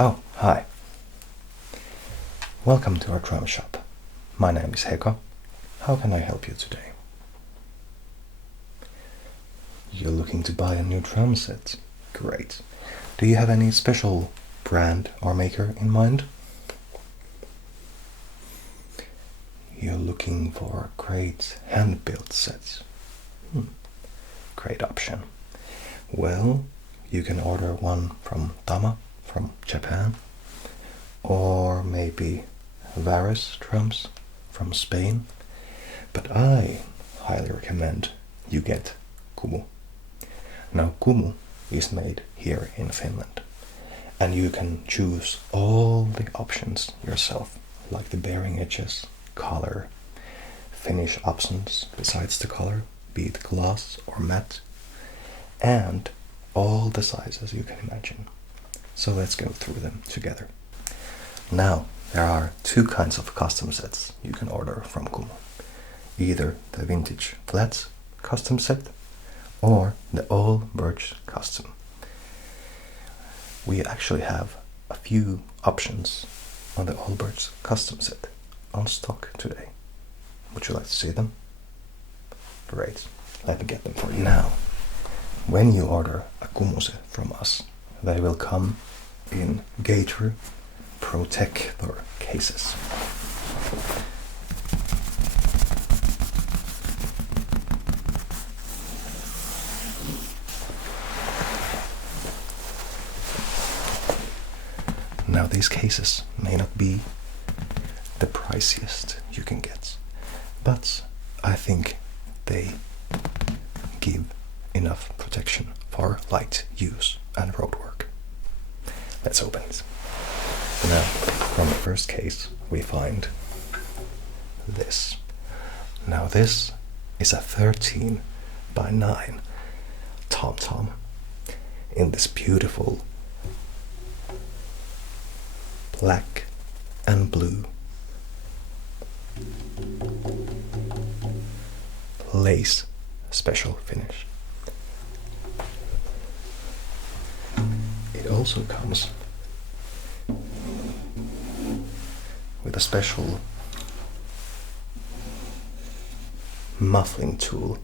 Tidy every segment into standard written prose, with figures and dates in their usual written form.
Oh, hi. Welcome to our drum shop. My name is Heko. How can I help you today? You're looking to buy a new drum set? Great. Do you have any special brand or maker in mind? You're looking for great hand-built sets. Great option. Well, you can order one from Tama from Japan, or maybe Varus drums from Spain, but I highly recommend you get Kumu. Now Kumu is made here in Finland, and you can choose all the options yourself, like the bearing edges, color, finish options besides the color, be it gloss or matte, and all the sizes you can imagine. So let's go through them together. Now, there are two kinds of custom sets you can order from Kumu. Either the vintage flat custom set or the all birch custom. We actually have a few options on the all birch custom set on stock today. Would you like to see them? Great, let me get them for you. Now, when you order a Kumu set from us, they will come in Gator Protector cases. Now these cases may not be the priciest you can get, but I think they give enough protection for light use and road work. Let's open it. Now, from the first case, we find this. Now this is a 13 by 9 tom-tom in this beautiful black and blue lace special finish. It also comes with a special muffling tool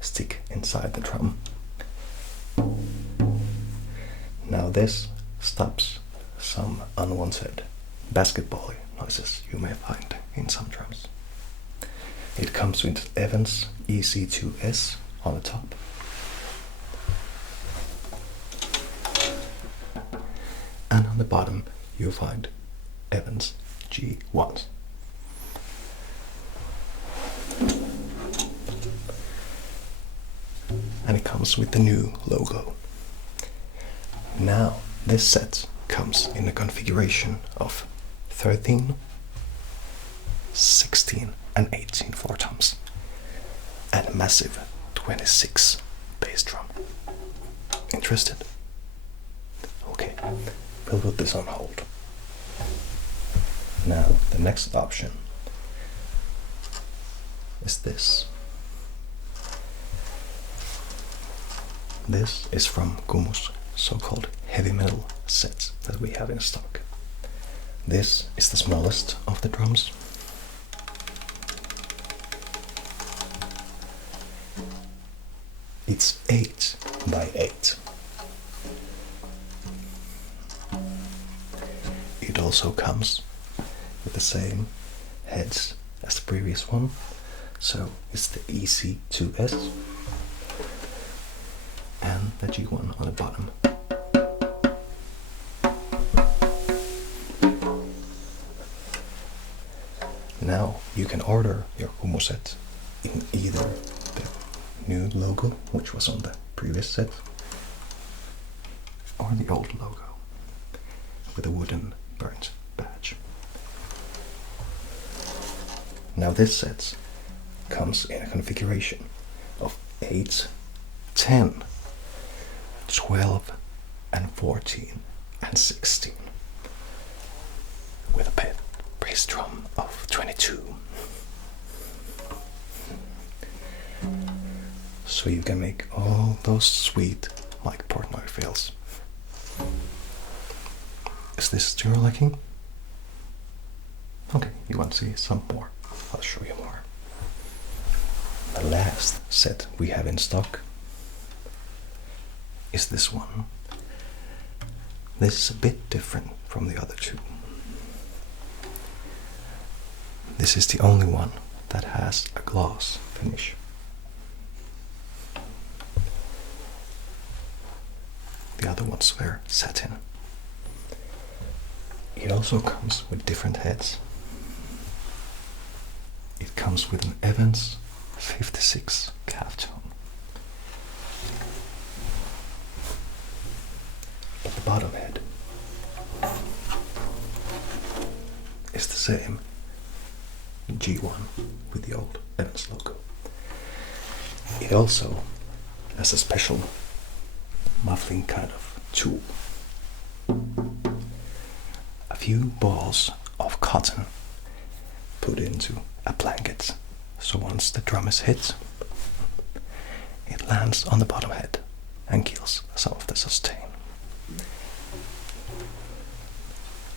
stick inside the drum. Now this stops some unwanted basketball noises you may find in some drums. It comes with Evans EC2S on the top. And on the bottom you'll find Evans G1. And it comes with the new logo. Now this set comes in a configuration of 13, 16 and 18 floor toms and a massive 26 bass drum. Interested? Okay, we'll put this on hold. Now the next option is this. This is from Kumu's so-called heavy metal sets that we have in stock. This is the smallest of the drums. It's 8 by 8. It also comes with the same heads as the previous one, so it's the EC2S and the G1 on the bottom. Now you can order your Kumu set in either the new logo, which was on the previous set, or the old logo with a wooden burnt badge. Now this set comes in a configuration of 8, 10, 12 and 14 and 16 with a bass drum of 22. So you can make all those sweet Mike Portnoy fills. Is this to your liking? Okay, you want to see some more? I'll show you more. The last set we have in stock is this one. This is a bit different from the other two. This is the only one that has a gloss finish. The other ones were satin. It also comes with different heads. It comes with an Evans 56 calf tone. But the bottom head is the same G1 with the old Evans logo. It also has a special muffling kind of tool. A few balls of cotton put into a blanket, so once the drum is hit, it lands on the bottom head and kills some of the sustain.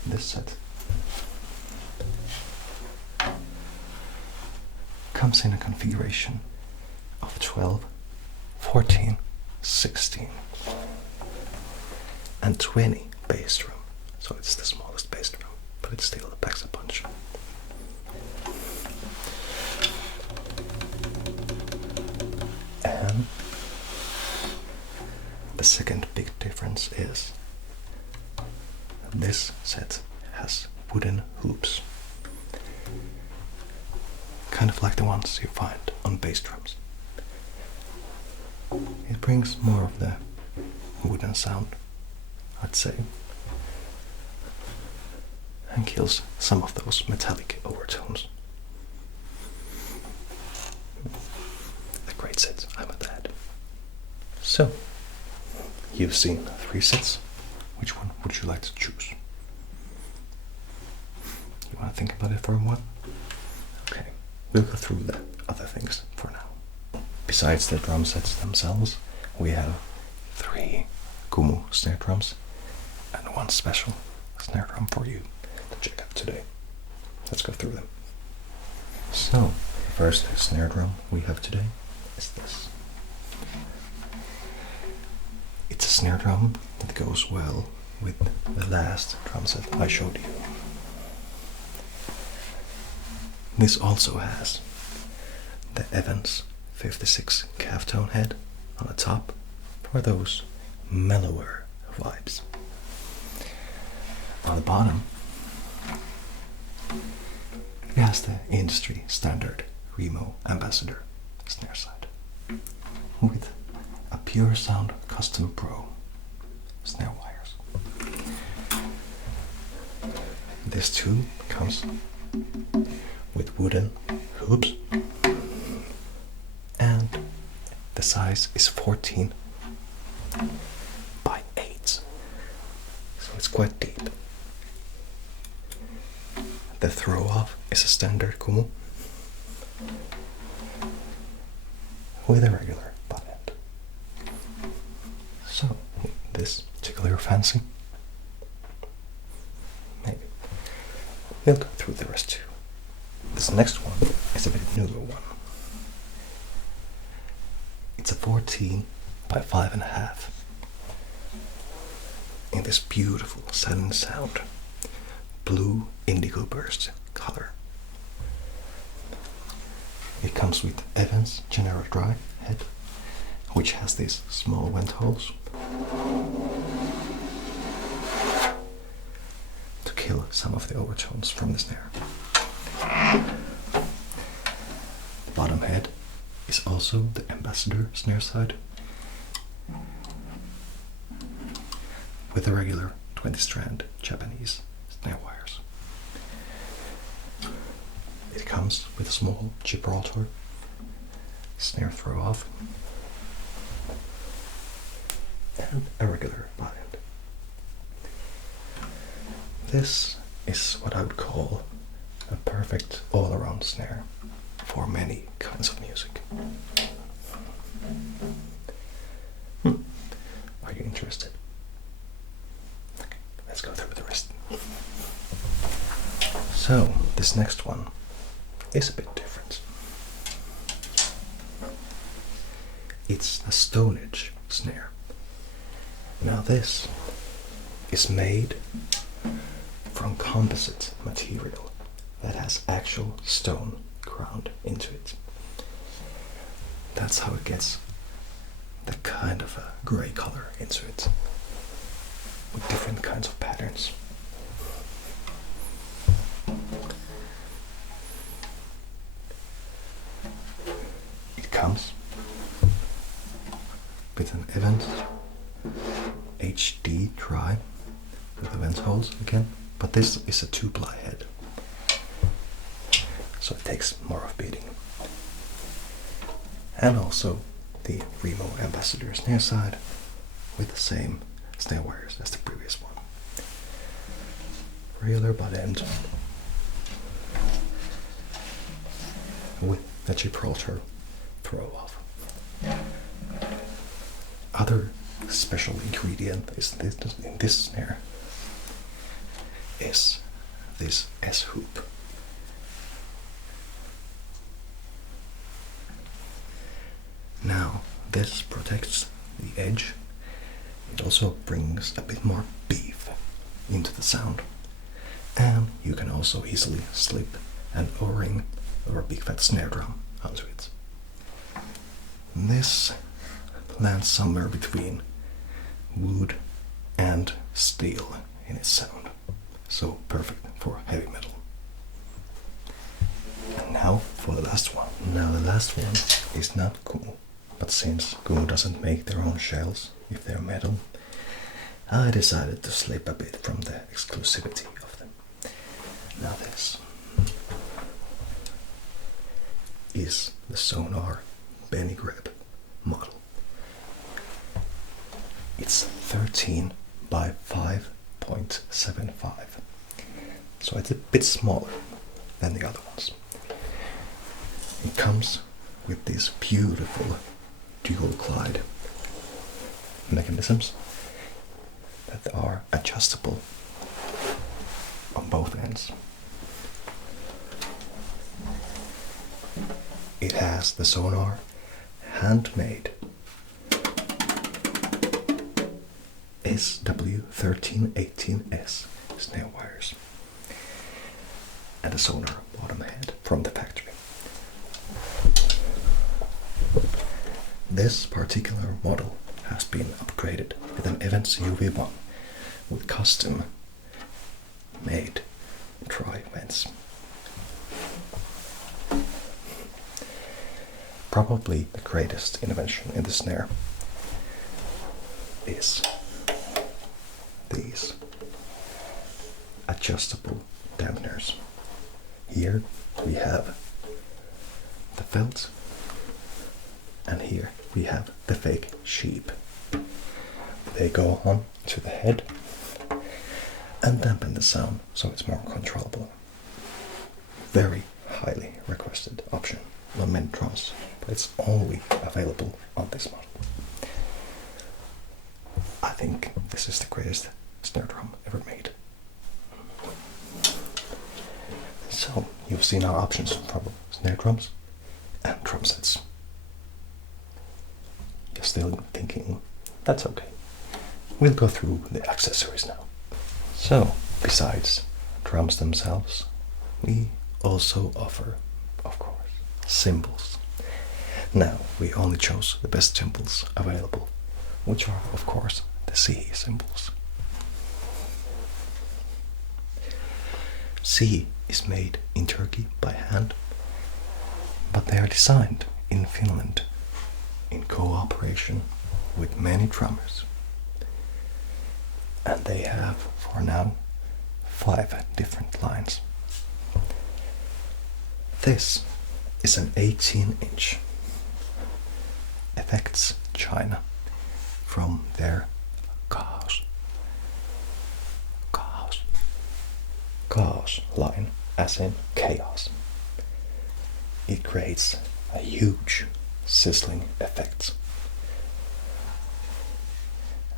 This set comes in a configuration of 12, 14, 16 and 20 bass drum. So it's the smallest bass drum, but it still packs a punch. And the second big difference is this set has wooden hoops, kind of like the ones you find on bass drums. It brings more of the wooden sound, I'd say, and kills some of those metallic overtones. A great set, I might add. So, you've seen 3 sets. Which one would you like to choose? You want to think about it for a while? Okay, we'll go through the other things for now. Besides the drum sets themselves, we have 3 Kumu snare drums and 1 special snare drum for you to check out today. Let's go through them. So, the first snare drum we have today is this. It's a snare drum that goes well with the last drum set I showed you. This also has the Evans 56 calf tone head on the top for those mellower vibes. On the bottom, it has the industry standard Remo Ambassador snare side with a Pure Sound Custom Pro snare wires. This too comes with wooden hoops, and the size is 14 by 8, so it's quite deep. The throw off is a standard Kumu with a regular butt end. So, this tickle your fancy? Maybe. We'll go through the rest too. This next one is a bit newer one. It's a 14 by 5.5 in this beautiful satin sound blue indigo burst color. It comes with Evans General Dry head, which has these small vent holes to kill some of the overtones from the snare. The bottom head is also the Ambassador snare side with a regular 20 strand Japanese snare wires. It comes with a small Gibraltar snare throw off and a regular butt end. This is what I would call a perfect all-around snare for many kinds of music. Are you interested? Okay, let's go through the rest. So, this next one is a bit different. It's a Stone Age snare. Now this is made from composite material that has actual stone ground into it. That's how it gets the kind of a grey color into it, with different kinds of patterns. It comes with an event HD try with event holes again, but this is a 2-ply head, so it takes more of beating. And also the Remo Ambassador snare side with the same snare wires as the previous one. Reeler butt end with the Gibraltar throw off. Other special ingredient is this, in this snare is this S-hoop. Now this protects the edge. It also brings a bit more beef into the sound, and you can also easily slip an O-ring or a big fat snare drum onto it. This lands somewhere between wood and steel in its sound, so perfect for heavy metal. And now for the last one. Now the last one is not cool, but since Kumu doesn't make their own shells if they're metal, I decided to slip a bit from the exclusivity of them. Now this is the Sonar Benny Greb model. It's 13 by 5.75, so it's a bit smaller than the other ones. It comes with these beautiful dual glide mechanisms that are adjustable on both ends. It has the Sonar handmade SW1318S snare wires and a Sonar bottom head from the factory. This particular model has been upgraded with an Evans UV1 with custom made tri vents. Probably the greatest invention in the snare is these adjustable dampeners. Here we have the felt, and here we have the fake sheep. They go on to the head and dampen the sound so it's more controllable. Very highly requested option on many drums, but it's only available on this model. I think this is the greatest snare drum ever made. So, you've seen our options for snare drums and drum sets. You're still thinking, that's okay. We'll go through the accessories now. So, besides drums themselves, we also offer, of course, cymbals. Now, we only chose the best cymbals available, which are, of course, the CE cymbals. CE is made in Turkey by hand, but they are designed in Finland in cooperation with many drummers. And they have, for now, 5 different lines. This is an 18-inch Effects China from their Chaos line, as in chaos. It creates a huge sizzling effect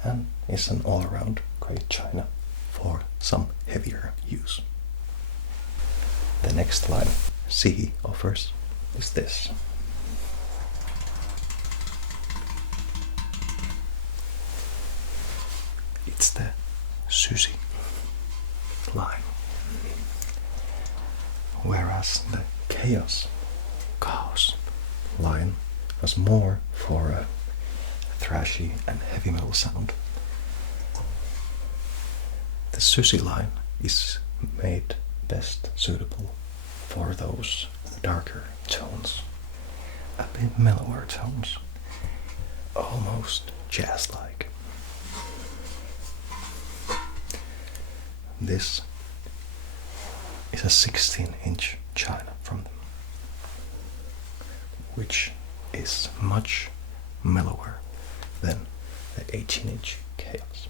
and is an all-around great china for some heavier use. The next line C offers is this. It's the Sushi line. Whereas the chaos line was more for a thrashy and heavy metal sound. The Sushi line is made best suitable for those darker tones, a bit mellower tones, almost jazz-like. This is a 16-inch china from them, which is much mellower than the 18-inch chaos.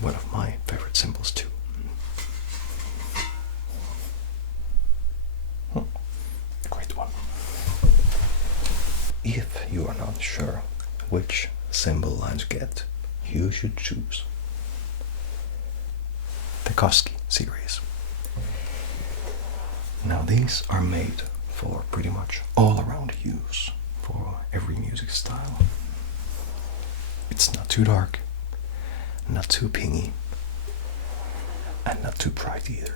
One of my favorite cymbals too. Great one. If you are not sure which cymbal line to get, you should choose the Koski series. Now these are made for pretty much all around use, for every music style. It's not too dark, not too pingy, and not too bright either.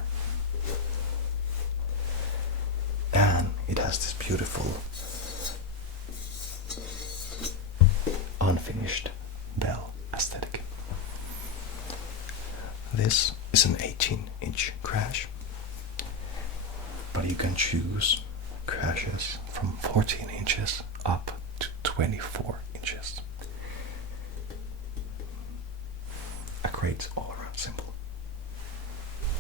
And it has this beautiful unfinished bell aesthetic. This is an 18-inch crash, but you can choose crashes from 14 inches up to 24 inches. A great all-around cymbal.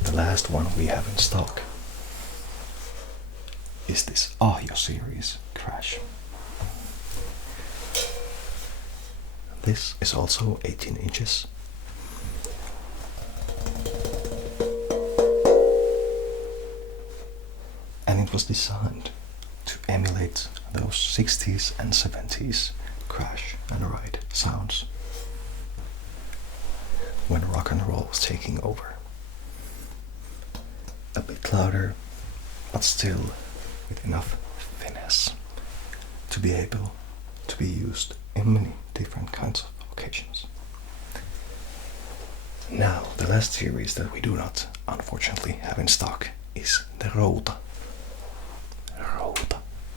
The last one we have in stock is this Ahjo series crash. This is also 18 inches. And it was designed to emulate those 60s and 70s crash and ride sounds when rock and roll was taking over. A bit louder, but still with enough finesse to be able to be used in many different kinds of occasions. Now, the last series that we do not unfortunately have in stock is the Rota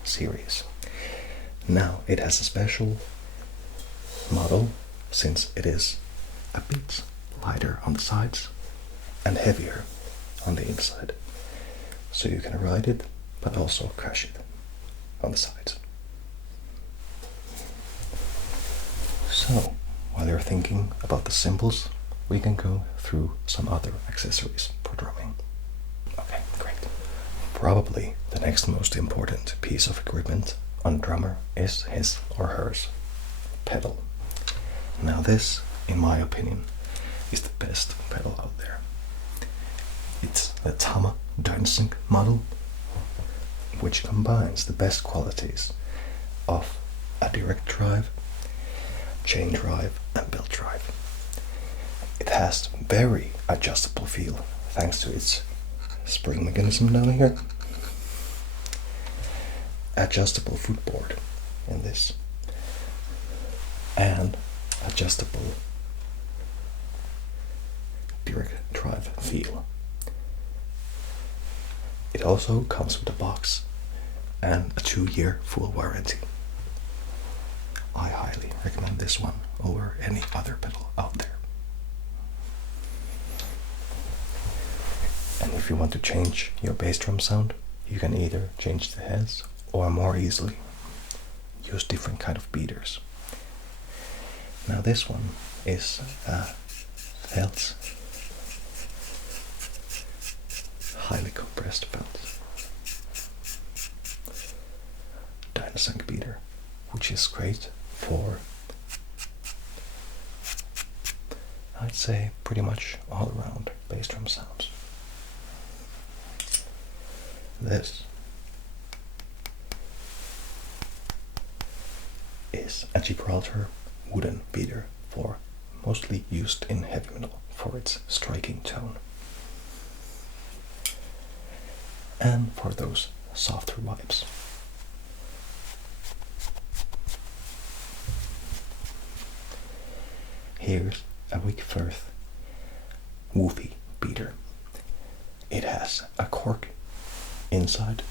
series. Now, it has a special model since it is a bit lighter on the sides and heavier on the inside. So you can ride it but also crash it on the sides. So, while you're thinking about the cymbals, we can go through some other accessories for drumming. Okay, great. Probably the next most important piece of equipment on a drummer is his or hers pedal. Now this, in my opinion, is the best pedal out there. It's the Tama drumstick model, which combines the best qualities of a direct drive, chain drive and belt drive. It has very adjustable feel thanks to its spring mechanism down here, adjustable footboard in this, and adjustable direct drive feel. It also comes with a box and a 2-year full warranty. I highly recommend this one over any other pedal out there. And if you want to change your bass drum sound, you can either change the heads or more easily use different kind of beaters. Now this one is a felt, highly compressed belt Dynasync beater, which is great for, I'd say, pretty much all around bass drum sounds. This is a Gibraltar wooden beater, for mostly used in heavy metal for its striking tone. and for those softer vibes. Here's a Wick Firth Woofy beater. It has a cork inside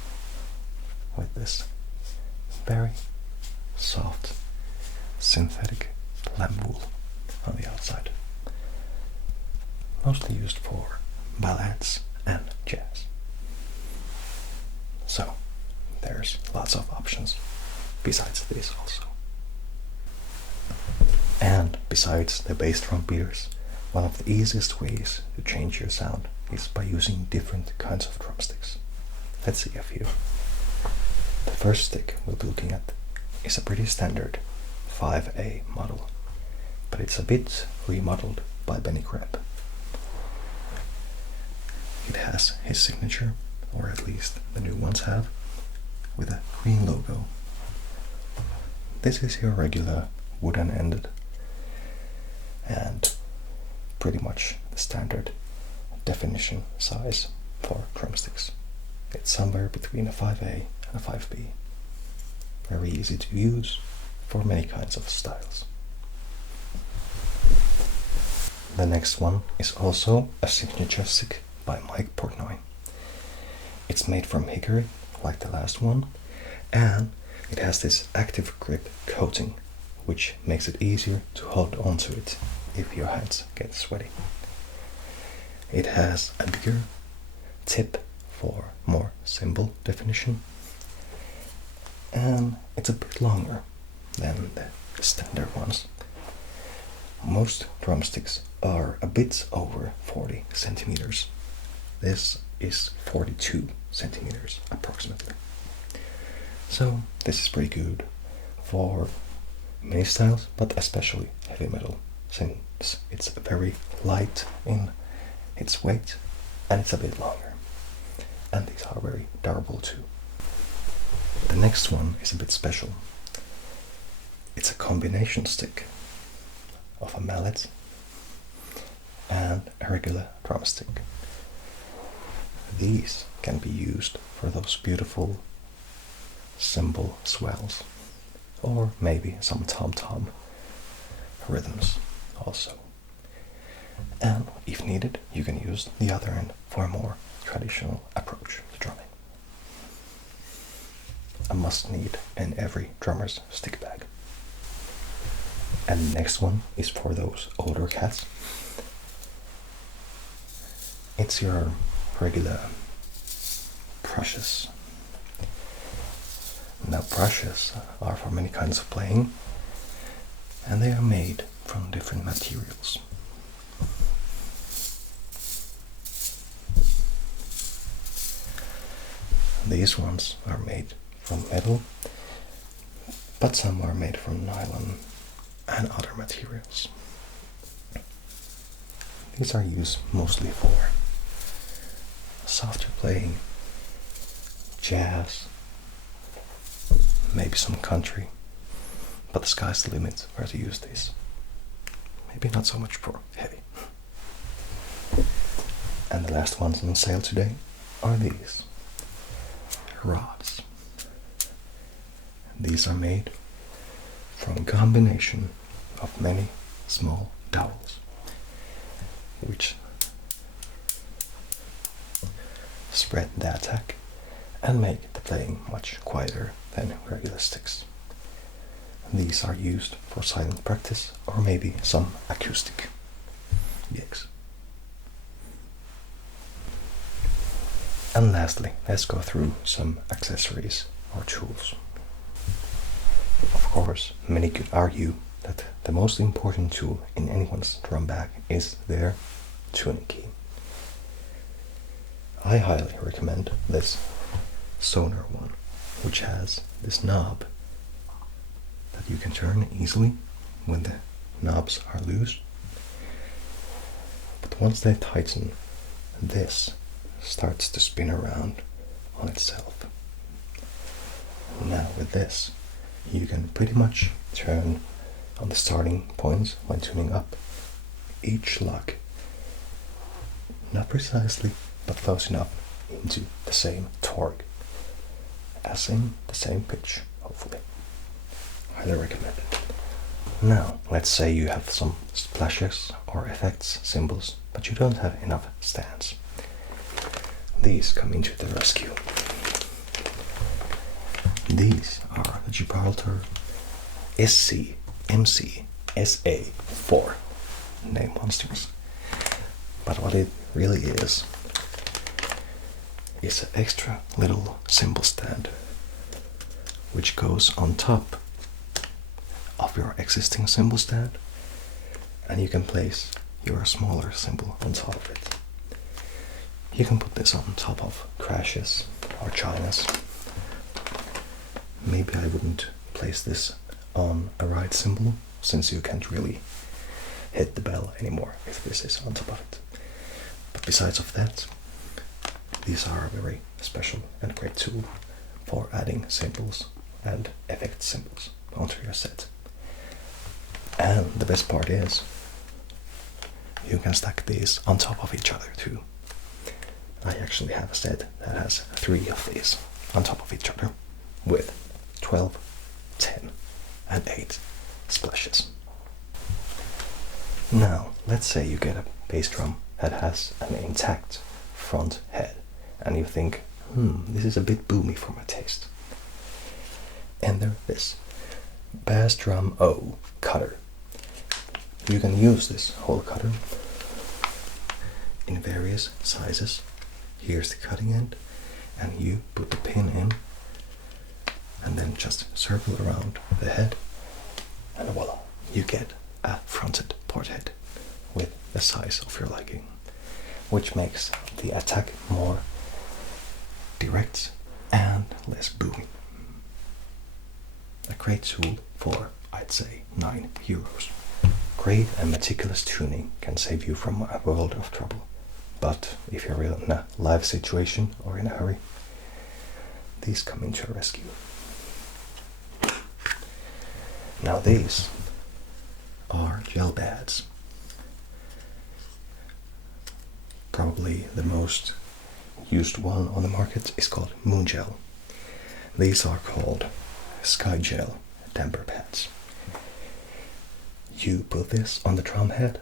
with this very soft synthetic lamb wool on the outside. Mostly used for ballads and jazz. So there's lots of options besides this also. And besides the bass drum beaters, one of the easiest ways to change your sound is by using different kinds of drumsticks. Let's see a few. The first stick we'll be looking at is a pretty standard 5A model, but it's a bit remodeled by Benny Greb. It has his signature, or at least the new ones have, with a green logo. This is your regular wooden ended and pretty much the standard definition size for drumsticks. It's somewhere between a 5A and a 5B. Very easy to use for many kinds of styles. The next one is also a signature stick by Mike Portnoy. It's made from hickory, like the last one, and it has this active grip coating, which makes it easier to hold onto it if your hands get sweaty. It has a bigger tip for more cymbal definition, and it's a bit longer than the standard ones. Most drumsticks are a bit over 40 centimeters. This is 42 centimeters approximately. So this is pretty good for many styles, but especially heavy metal, since it's very light in its weight and it's a bit longer. And these are very durable too. The next one is a bit special. It's a combination stick of a mallet and a regular drumstick. These can be used for those beautiful cymbal swells, or maybe some tom-tom rhythms also. And if needed, you can use the other end for a more traditional approach to drumming. A must-need in every drummer's stick bag. And the next one is for those older cats. It's your regular brushes. Now brushes are for many kinds of playing, and they are made from different materials. These ones are made from metal, but some are made from nylon and other materials. These are used mostly for softer playing, jazz, maybe some country, but the sky's the limit where to use these. Maybe not so much for heavy. And the last ones on sale today are these rods. These are made from a combination of many small dowels, which spread the attack and make the playing much quieter than regular sticks. These are used for silent practice or maybe some acoustic gigs. And lastly, let's go through some accessories or tools. Of course, many could argue that the most important tool in anyone's drum bag is their tuning key. I highly recommend this Sonar one, which has this knob that you can turn easily when the knobs are loose. But once they tighten, this starts to spin around on itself. Now with this, you can pretty much turn on the starting points when tuning up each lock, not precisely, but close enough into the same torque, as in the same pitch, hopefully. Highly recommend it. Now, let's say you have some splashes or effects symbols, but you don't have enough stands. These come into the rescue. These are the Gibraltar SC-MC SA4 name monsters. But what it really is an extra little cymbal stand which goes on top of your existing cymbal stand, and you can place your smaller cymbal on top of it. You can put this on top of crashes or chinas. Maybe I wouldn't place this on a right cymbal, since you can't really hit the bell anymore if this is on top of it. But besides of that, these are a very special and great tool for adding cymbals and effect symbols onto your set. And the best part is, you can stack these on top of each other too. I actually have a set that has 3 of these on top of each other with 12, 10 and 8 splashes. Now, let's say you get a bass drum that has an intact front head and you think, this is a bit boomy for my taste. Enter this bass drum O cutter. You can use this whole cutter in various sizes. Here's the cutting end, and you put the pin in and then just circle around the head, and voila, you get a fronted port head with the size of your liking, which makes the attack more direct and less boomy. A great tool for, I'd say, €9. Great and meticulous tuning can save you from a world of trouble. But if you're in a live situation or in a hurry, these come into your rescue. Now these are gel pads. Probably the most used one on the market is called Moon Gel. These are called Sky Gel damper pads. You put this on the drum head,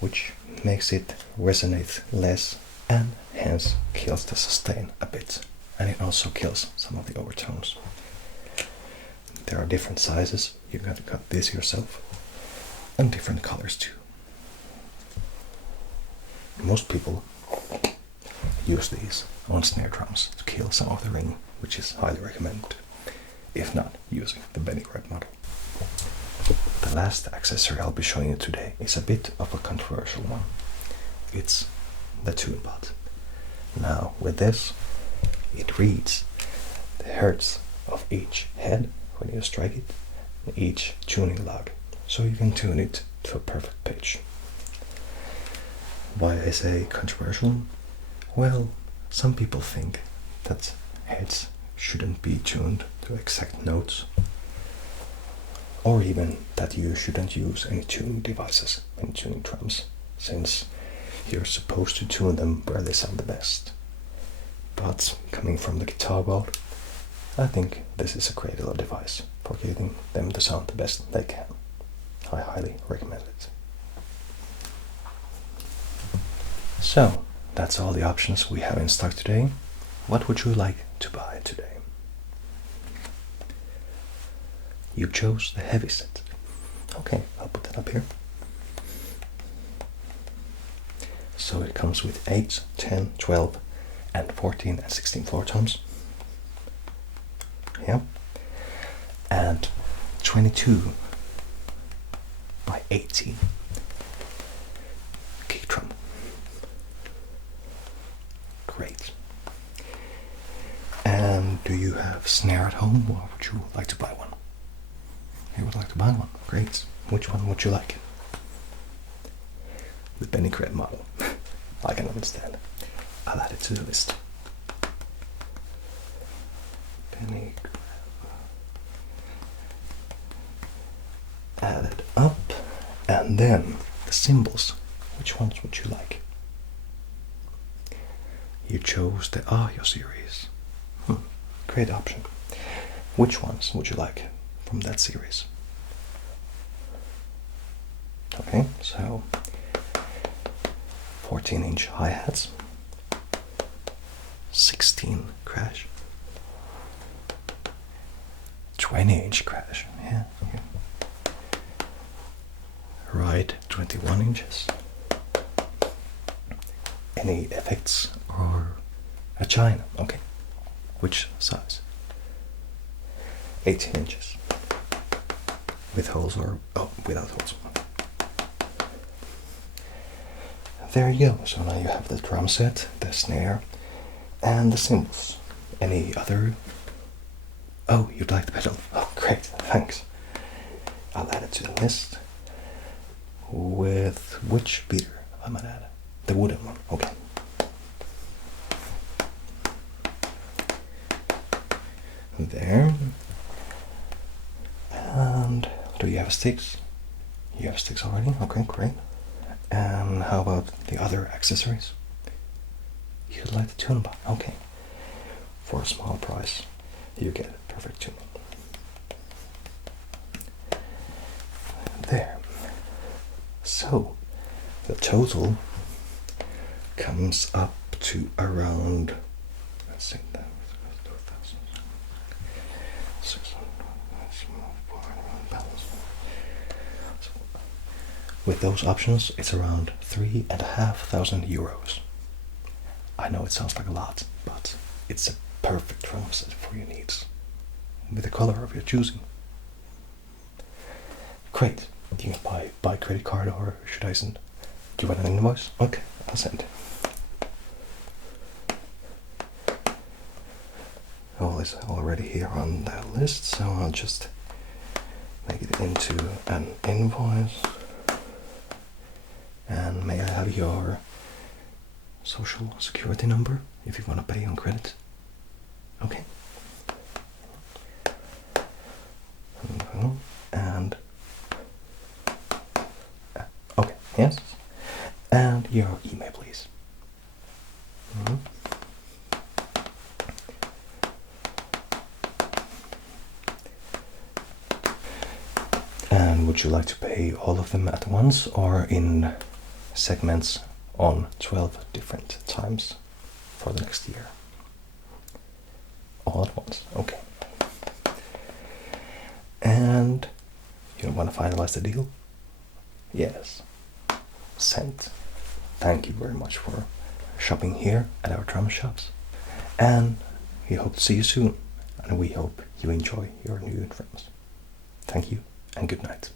which makes it resonate less and hence kills the sustain a bit, and it also kills some of the overtones. There are different sizes, you can cut this yourself, and different colors too. Most people use these on snare drums to kill some of the ring, which is highly recommended, if not using the Benny Red model. The last accessory I'll be showing you today is a bit of a controversial one. It's the toon pot. Now with this, it reads the hertz of each head when you strike it, and each tuning log, so you can tune it to a perfect pitch. Why I say controversial? Well, some people think that heads shouldn't be tuned to exact notes, or even that you shouldn't use any tuning devices when tuning drums, since you're supposed to tune them where they sound the best. But coming from the guitar world, I think this is a great little device for getting them to sound the best they can. I highly recommend it. So, that's all the options we have in stock today. What would you like to buy today? You chose the heavy set. Okay, I'll put that up here. So it comes with 8, 10, 12, and 14 and 16 floor tones. Yeah. And 22 by 18 kick drum. Great. And do you have snare at home, or would you like to buy one? You would like to buy one? Great. Which one would you like? The Benny Red model. I can understand. I'll add it to the list. Benny add it up, and then the cymbals. Which ones would you like? you chose the Ahjo series. Great option. Which ones would you like from that series? Okay, so 14-inch hi-hats, 16 crash, 20-inch crash, yeah, okay. Ride 21 inches. Any effects or a china? Okay. Which size? 18 inches. With holes or without holes? There you go. So now you have the drum set, the snare, and the cymbals. Any other? Oh, you'd like the pedal? Oh, great. Thanks. I'll add it to the list. With which beater I might add? The wooden one. Okay. There. And do you have sticks? You have sticks already? Okay, great. And how about the other accessories? You'd like the toon bar? Okay. For a small price, you get a perfect tuning. There. So, the total comes up to around, let's see, that with those options, it's around 3,500 euros. I know it sounds like a lot, but it's a perfect drum set for your needs, with the color of your choosing. Great. Do you buy credit card, or should I send? Do you want an invoice? Okay, I'll send. All is already here on that list, so I'll just make it into an invoice. And may I have your social security number if you want to pay on credit? Okay. And okay, yes. And your email, please. And would you like to pay all of them at once or in segments on 12 different times for the next year? All at once, okay. And you want to finalize the deal? Yes. Sent. Thank you very much for shopping here at our drum shops. And we hope to see you soon. And we hope you enjoy your new drums. Thank you and good night.